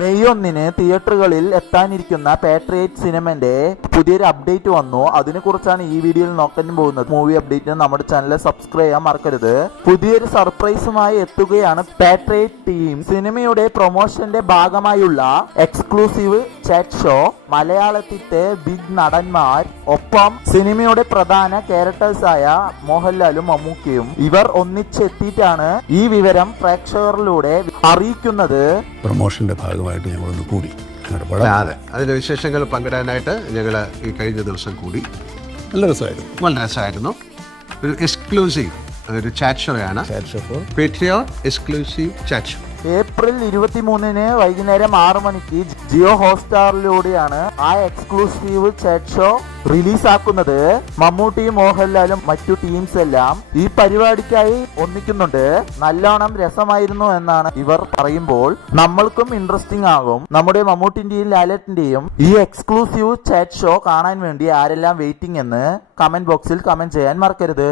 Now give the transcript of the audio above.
May 1 തിയേറ്ററുകളിൽ എത്താനിരിക്കുന്ന patriot സിനിമന്റെ പുതിയൊരു update വന്നു. അതിനെക്കുറിച്ചാണ് ഈ വീഡിയോയിൽ നോക്കാൻ പോകുന്നത്. മൂവി അപ്ഡേറ്റിന് നമ്മുടെ ചാനൽ സബ്സ്ക്രൈബ് ചെയ്യാൻ മറക്കരുത്. പുതിയൊരു സർപ്രൈസുമായി എത്തുകയാണ് പാട്രിയറ്റ് ടീം. സിനിമയുടെ പ്രൊമോഷന്റെ ഭാഗമായുള്ള എക്സ്ക്ലൂസീവ് ചാറ്റ് ഷോ, മലയാളത്തിലെ ബിഗ് നടന്മാർ, ഒപ്പം സിനിമയുടെ പ്രധാന ക്യാരക്ടേഴ്സായ മോഹൻലാലും മമ്മൂക്കയും ഇവർ ഒന്നിച്ചെത്തിയിട്ടാണ് ഈ വിവരം പ്രേക്ഷകരിലൂടെ അറിയിക്കുന്നത്. പ്രൊമോഷന്റെ ഭാഗമായിട്ട് ഞങ്ങളൊന്ന് കൂടി അതെ, അതിന്റെ വിശേഷങ്ങൾ പങ്കിടാനായിട്ട് ഞങ്ങൾ ഈ കഴിഞ്ഞ ദിവസം കൂടി. നല്ല രസമായിരുന്നു, വളരെ രസമായിരുന്നു. ഒരു എക്സ്ക്ലൂസീവ് ഒരു ചാറ്റ് ഷോ ആണ്, patriot exclusive chat show. April 23 വൈകുന്നേരം 6 മണിക്ക് ജിയോ ഹോട്ട്സ്റ്റാറിലൂടെയാണ് ആ എക്സ്ക്ലൂസീവ് ചാറ്റ് ഷോ റിലീസാക്കുന്നത്. മമ്മൂട്ടിയും മോഹൻലാലും മറ്റു ടീംസ് എല്ലാം ഈ പരിപാടിക്കായി ഒന്നിക്കുന്നുണ്ട്. നല്ലോണം രസമായിരുന്നു എന്നാണ് ഇവർ പറയുമ്പോൾ നമ്മൾക്കും ഇൻട്രസ്റ്റിംഗ് ആകും. നമ്മുടെ മമ്മൂട്ടിന്റെയും ലാലേട്ടന്റെയും ഈ എക്സ്ക്ലൂസീവ് ചാറ്റ് ഷോ കാണാൻ വേണ്ടി ആരെല്ലാം വെയിറ്റിംഗ് എന്ന് കമന്റ് ബോക്സിൽ കമന്റ് ചെയ്യാൻ മറക്കരുത്.